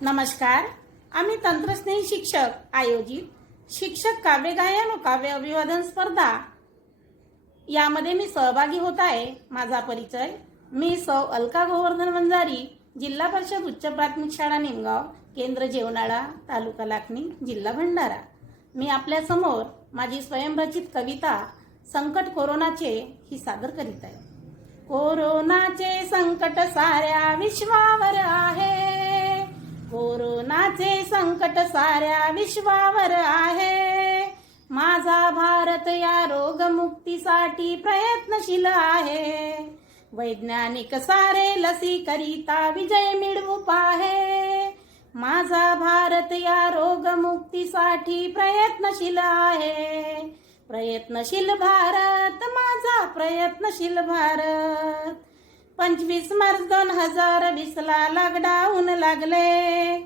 नमस्कार. आम्ही तंत्रस्नेही शिक्षक आयोजित शिक्षक काव्यगायन व काव्य अभिवादन स्पर्धा यामध्ये मी सहभागी होत आहे. माझा परिचय, मी सौ अलका गोवर्धन वंजारी, जिल्हा परिषद उच्च प्राथमिक शाळा निमगाव, केंद्र जेवणाळा, तालुका लाखनी, जिल्हा भंडारा. मी आपल्या समोर माझी स्वयंरचित कविता संकट कोरोनाचे ही सादर करीत आहे. कोरोनाचे संकट साऱ्या विश्वावर आहे, कोरोनाचे संकट साऱ्या विश्वावर आहे. माझा भारत या रोगमुक्तीसाठी प्रयत्नशील आहे. वैज्ञानिक सारे लसीकरिता विजय मिळवू पाहे. माझा भारत या रोगमुक्तीसाठी प्रयत्नशील आहे. प्रयत्नशील भारत, माझा प्रयत्नशील भारत. 25 मार्च 2020 ला लॉकडाऊन लागले.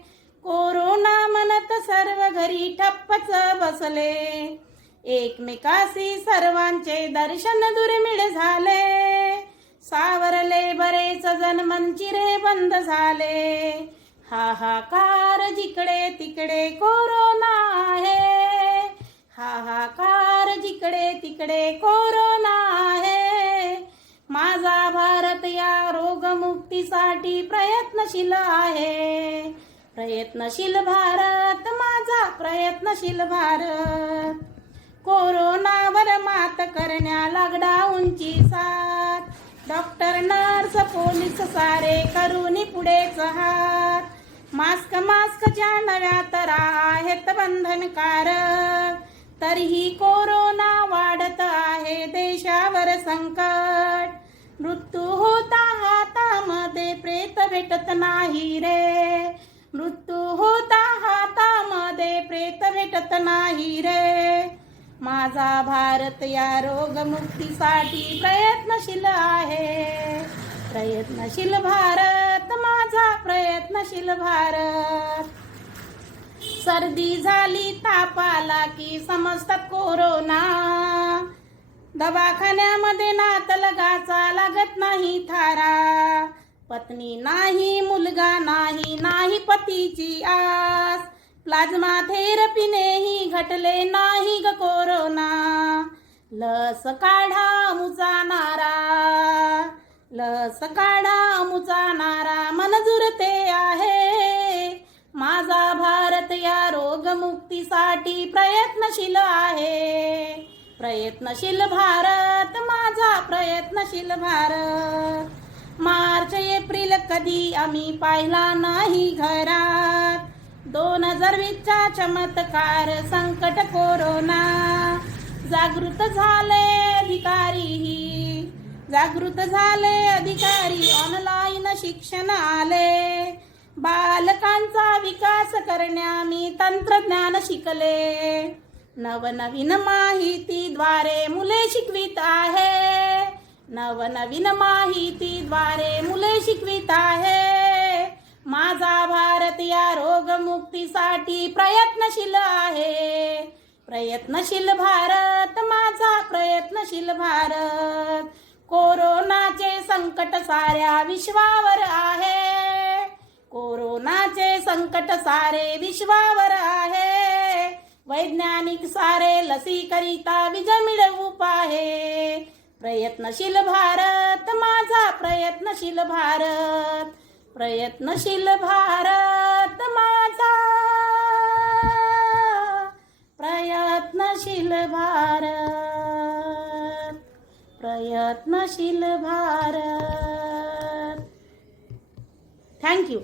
कोरोना म्हणत सर्व घरी ठप्पच बसले. एकमेकाशी सर्वांचे दर्शन दुर्मिळ झाले. सावरले बरेच जण, मंचिरे बंद झाले. हाहाकार जिकडे तिकडे कोरोना आहे. हाहाकार जिकडे तिकडे कोरोना आहे. माझा भारत या रोगमुक्तीसाठी प्रयत्नशील आहे. प्रयत्नशील भारत, माझा प्रयत्नशील भारत. कोरोनावर मात करण्या लॉकडाऊनची साथ. डॉक्टर, नर्स, पोलीस सारे करून पुढेच हात. मास्कच्या नव्या तरा आहेत बंधनकारक. तरीही कोरोना वाढत आहे देशावर संकट. मृत्यू होता हातामध्ये, प्रेत भेटत नाही रे. मृत्यू होता हातामध्ये, प्रेत भेटत नाही रे. माझा भारत या रोगमुक्तीसाठी प्रयत्नशील आहे. प्रयत्नशील भारत, माझा प्रयत्नशील भारत. सर्दी झाली, ताप आला की समजतात कोरोना. दवाखान्यामध्ये नातलगाचा लागत नाही थारा. पत्नी नाही, मुलगा नाही, नाही पतीची आस. प्लाझ्मा थेरपीनेही घटले नाही ग कोरोना. लस काढा मुचा नारा, लस काढा मुचा नारा मंजूर ते आहे. माझा भारत या रोगमुक्तीसाठी प्रयत्नशील आहे. प्रयत्नशील भारत, माझा प्रयत्नशील भारत. मार्च एप्रिल कधी आम्ही पाहिला नाही घरात. 2020चा चमत्कार संकट कोरोना. जागृत झाले अधिकारीही, जागृत झाले अधिकारी. ऑनलाईन शिक्षण आले. बालकांचा विकास करण्या मी तंत्रज्ञान शिकले. नवनवीन माहितीद्वारे मुले शिकवित आहे. नवनवीन माहितीद्वारे मुले शिकवित आहे. माझा भारत या रोगमुक्तीसाठी प्रयत्नशील आहे. प्रयत्नशील भारत, माझा प्रयत्नशील भारत. कोरोनाचे संकट साऱ्या विश्वावर आहे. कोरोनाचे संकट सारे विश्वावर आहे. वैज्ञानिक सारे लसीकरिता विजय मिळवू पाहे. प्रयत्नशील भारत, माझा प्रयत्नशील भारत. प्रयत्नशील भारत, माझा प्रयत्नशील भारत. प्रयत्नशील भारत. थँक्यू.